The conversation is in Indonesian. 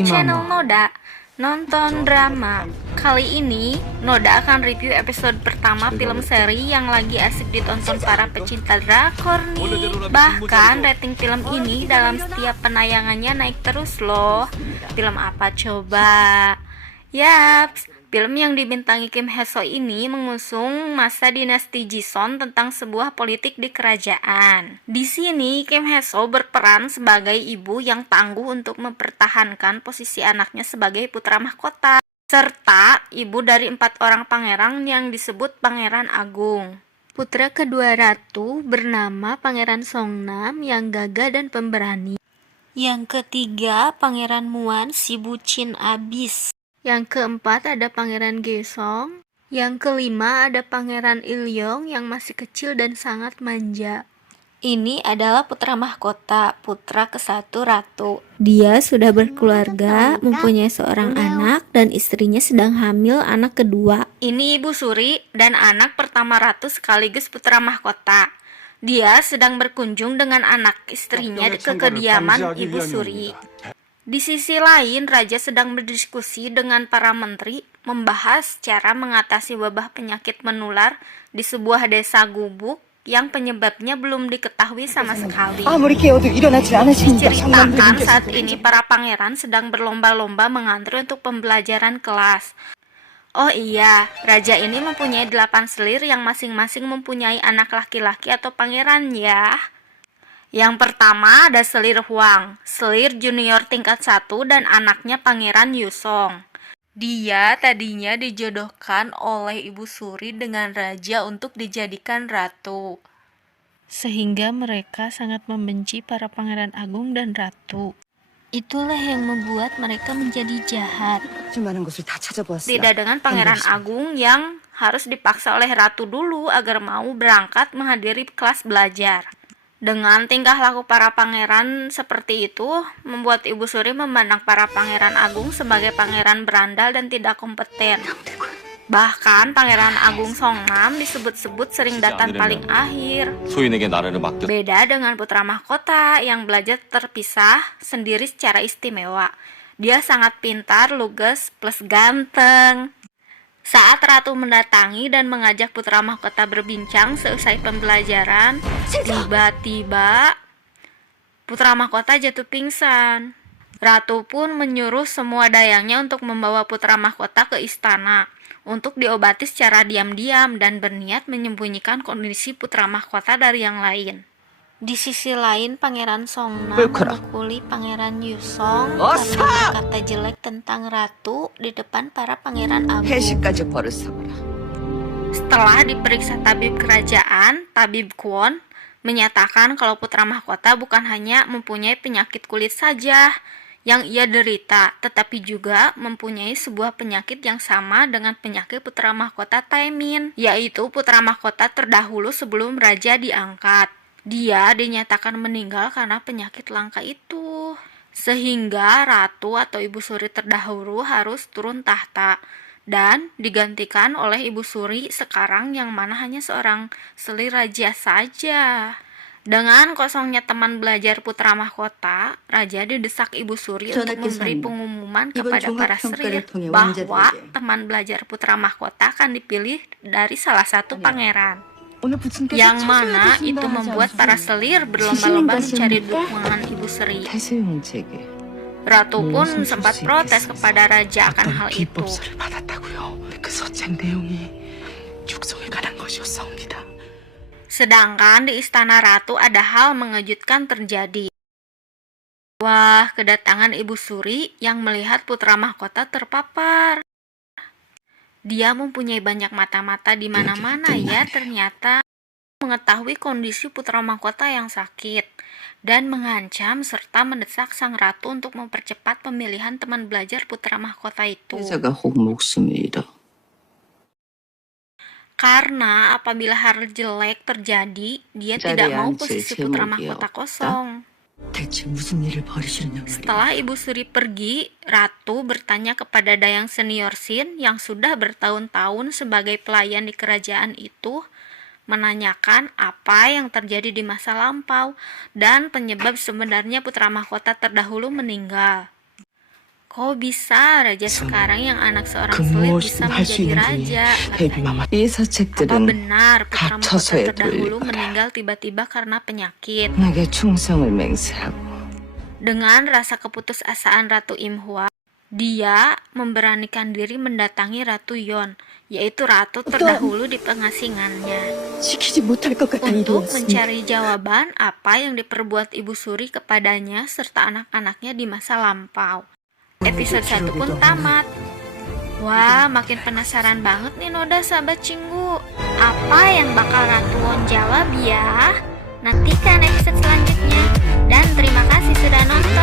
di channel Mama. Noda, nonton drama. Kali ini, Noda akan review episode pertama film seri yang lagi asik ditonton para pecinta drakor nih. Bahkan rating film ini dalam setiap penayangannya naik terus loh. Film apa coba? Yaps, film yang dibintangi Kim Hye So ini mengusung masa dinasti Joseon tentang sebuah politik di kerajaan. Di sini Kim Hye So berperan sebagai ibu yang tangguh untuk mempertahankan posisi anaknya sebagai putra mahkota, serta ibu dari 4 orang pangeran yang disebut Pangeran Agung. Putra kedua ratu bernama Pangeran Songnam yang gagah dan pemberani. Yang ketiga Pangeran Muan si bucin abis. Yang keempat ada Pangeran Gesong. Yang kelima ada Pangeran Ilyong yang masih kecil dan sangat manja. Ini adalah putra mahkota, putra ke-1 ratu. Dia sudah berkeluarga, mempunyai seorang anak, dan istrinya sedang hamil anak kedua. Ini Ibu Suri dan anak pertama ratu sekaligus putra mahkota. Dia sedang berkunjung dengan anak istrinya ke kediaman Ibu Suri. Di sisi lain, Raja sedang berdiskusi dengan para menteri membahas cara mengatasi wabah penyakit menular di sebuah desa gubuk yang penyebabnya belum diketahui sama sekali. Diceritakan saat ini para pangeran sedang berlomba-lomba mengantri untuk pembelajaran kelas. Oh iya, raja ini mempunyai 8 selir yang masing-masing mempunyai anak laki-laki atau pangeran ya. Yang pertama ada selir Huang, selir junior tingkat 1 dan anaknya Pangeran Yusong. Dia tadinya dijodohkan oleh Ibu Suri dengan raja untuk dijadikan ratu. Sehingga mereka sangat membenci para pangeran agung dan ratu. Itulah yang membuat mereka menjadi jahat. Beda dengan Pangeran Agung yang harus dipaksa oleh ratu dulu agar mau berangkat menghadiri kelas belajar. Dengan tingkah laku para pangeran seperti itu, membuat Ibu Suri memandang para pangeran agung sebagai pangeran berandal dan tidak kompeten. Bahkan Pangeran Agung Songnam disebut-sebut sering datang paling akhir. Beda dengan putra mahkota yang belajar terpisah sendiri secara istimewa. Dia sangat pintar, lugas, plus ganteng. Saat ratu mendatangi dan mengajak putra mahkota berbincang seusai pembelajaran, tiba-tiba putra mahkota jatuh pingsan. Ratu pun menyuruh semua dayangnya untuk membawa putra mahkota ke istana untuk diobati secara diam-diam dan berniat menyembunyikan kondisi putra mahkota dari yang lain. Di sisi lain, Pangeran Songnam memukuli Pangeran Yusong karena berkata jelek tentang ratu di depan para pangeran agung. Setelah diperiksa tabib kerajaan, Tabib Kwon menyatakan kalau putra mahkota bukan hanya mempunyai penyakit kulit saja yang ia derita, tetapi juga mempunyai sebuah penyakit yang sama dengan penyakit putra mahkota Taemin, yaitu putra mahkota terdahulu sebelum raja diangkat. Dia dinyatakan meninggal karena penyakit langka itu. Sehingga ratu atau Ibu Suri terdahulu harus turun tahta dan digantikan oleh Ibu Suri sekarang yang mana hanya seorang selir raja saja. Dengan kosongnya teman belajar putra mahkota, raja didesak Ibu Suri untuk memberi pengumuman kepada para selir bahwa teman belajar putra mahkota akan dipilih dari salah satu pangeran. Yang mana itu membuat para selir berlomba-lomba mencari dukungan Ibu Sri. Ratu pun sempat protes kepada raja akan hal itu. Sedangkan di istana ratu ada hal mengejutkan terjadi. Wah, kedatangan Ibu Suri yang melihat putra mahkota terpapar. Dia mempunyai banyak mata-mata di mana-mana ya ternyata, mengetahui kondisi putra mahkota yang sakit dan mengancam serta mendesak sang ratu untuk mempercepat pemilihan teman belajar putra mahkota itu. Karena apabila hal jelek terjadi, dia tidak mau posisi putra mahkota kosong. Setelah Ibu Suri pergi, Ratu bertanya kepada Dayang Senior Sin yang sudah bertahun-tahun sebagai pelayan di kerajaan itu, menanyakan apa yang terjadi di masa lampau dan penyebab sebenarnya putra mahkota terdahulu meninggal. Kok bisa raja sekarang yang anak seorang 그 sulit bisa 무엇이든 할 수 menjadi 있는 raja? 분이 베이비마마. 이 Apa 서책들은 benar putra mahkota 갇혀서 애들을 terdahulu 잃거라. meninggal tiba-tiba karena penyakit? 내게 충성을 맹세하고 Dengan rasa keputusasaan Ratu Imhua, dia memberanikan diri mendatangi Ratu Yon, yaitu ratu terdahulu di pengasingannya, 지키지 못할 것 같은 untuk 일이었습니다. mencari jawaban apa yang diperbuat Ibu Suri kepadanya serta anak-anaknya di masa lampau. Episode 1 pun tamat. Wah, makin penasaran banget nih Noda sahabat Cinggu. Apa yang bakal Ratu Won jawab ya? Nantikan episode selanjutnya. Dan terima kasih sudah nonton.